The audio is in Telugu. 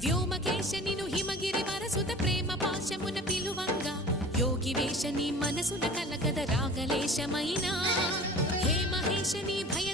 వ్యోమకేశనిను హిమగిరి వరసుత ప్రేమ పాశమున పిలువంగా యోగి వేషని మనసున కలకద రాగలేశమైనా హే మహేశని భయ